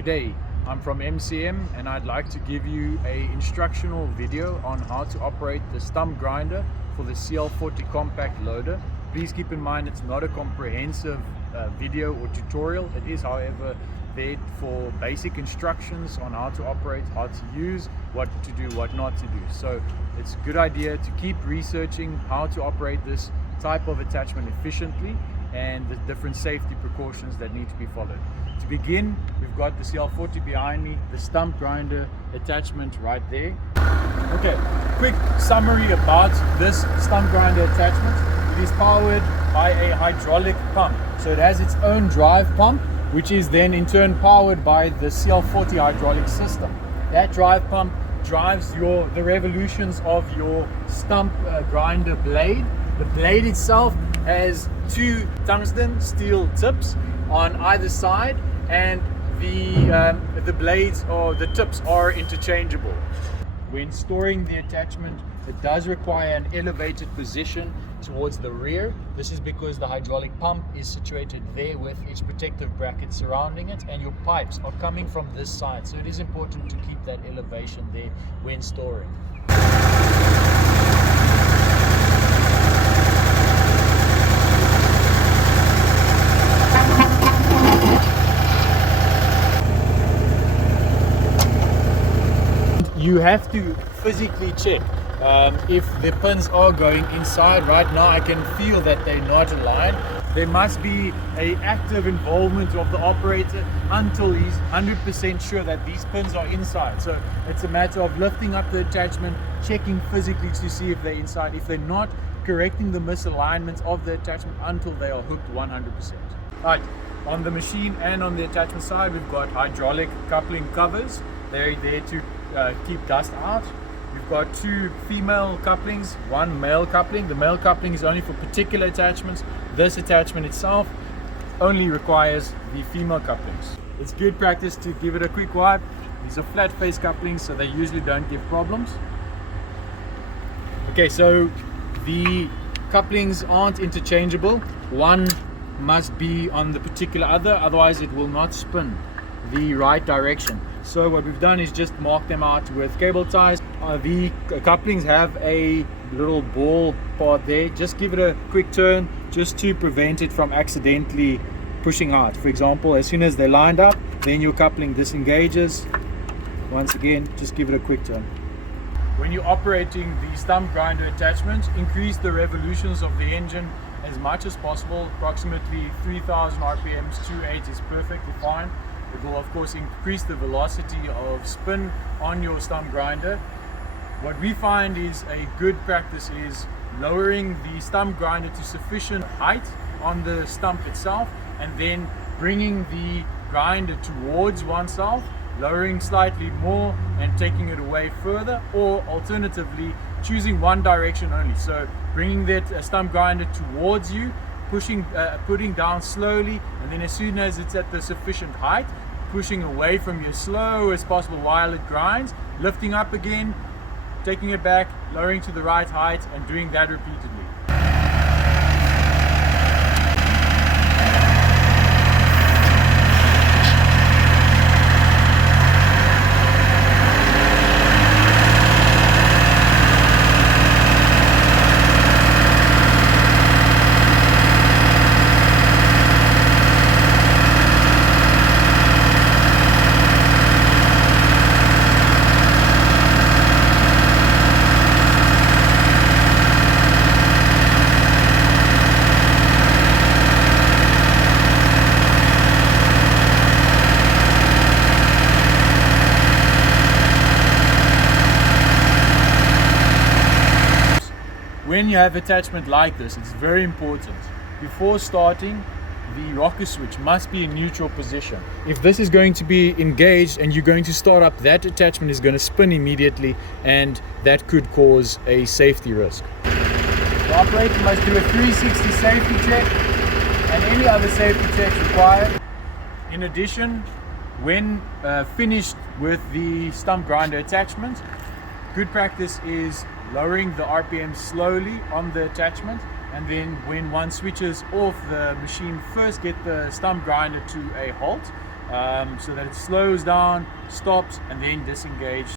Good day, I'm from MCM and I'd like to give you an instructional video on how to operate the stump grinder for the CL40 compact loader. Please keep in mind it's not a comprehensive video or tutorial. It is, however, there for basic instructions on how to operate, how to use, what to do, what not to do. So it's a good idea to keep researching how to operate this type of attachment efficiently and the different safety precautions that need to be followed. To begin, we've got the CL40 behind me, the stump grinder attachment right there. Okay, quick summary about this stump grinder attachment. It is powered by a hydraulic pump. So it has its own drive pump, which is then in turn powered by the CL40 hydraulic system. That drive pump drives the revolutions of your stump grinder blade. The blade itself has two tungsten steel tips on either side, and the blades or the tips are interchangeable. When storing the attachment, it does require an elevated position towards the rear. This is because the hydraulic pump is situated there with its protective bracket surrounding it, and your pipes are coming from this side, so it is important to keep that elevation there when storing. You have to physically check if the pins are going inside. Right now I can feel that they're not aligned. There must be an active involvement of the operator until he's 100% sure that these pins are inside. So it's a matter of lifting up the attachment, checking physically to see if they're inside. If they're not, correcting the misalignments of the attachment until they are hooked 100%. Right, on the machine and on the attachment side, we've got hydraulic coupling covers. They're there to keep dust out. We've got two female couplings, one male coupling. The male coupling is only for particular attachments. This attachment itself only requires the female couplings. It's good practice to give it a quick wipe. These are flat face couplings, so they usually don't give problems. Okay, so the couplings aren't interchangeable. One must be on the particular other, otherwise it will not spin the right direction. So what we've done is just mark them out with cable ties. The couplings have a little ball part there. Just give it a quick turn just to prevent it from accidentally pushing out. For example, as soon as they're lined up, then your coupling disengages. Once again, just give it a quick turn. When you're operating the stump grinder attachment, increase the revolutions of the engine as much as possible. Approximately 3,000 RPMs, 2.8 is perfectly fine. It will of course increase the velocity of spin on your stump grinder. What we find is a good practice is lowering the stump grinder to sufficient height on the stump itself, and then bringing the grinder towards oneself, lowering slightly more and taking it away further, or alternatively choosing one direction only. So bringing that stump grinder towards you, putting down slowly, and then as soon as it's at the sufficient height, pushing away from you as slow as possible while it grinds, lifting up again, taking it back, lowering to the right height, and doing that repeatedly. When you have attachment like this, it's very important. Before starting, the rocker switch must be in neutral position. If this is going to be engaged and you're going to start up, that attachment is going to spin immediately, and that could cause a safety risk. The operator must do a 360 safety check and any other safety checks required. In addition, when finished with the stump grinder attachment, good practice is lowering the RPM slowly on the attachment, and then when one switches off the machine, first get the stump grinder to a halt, so that it slows down, stops, and then disengage.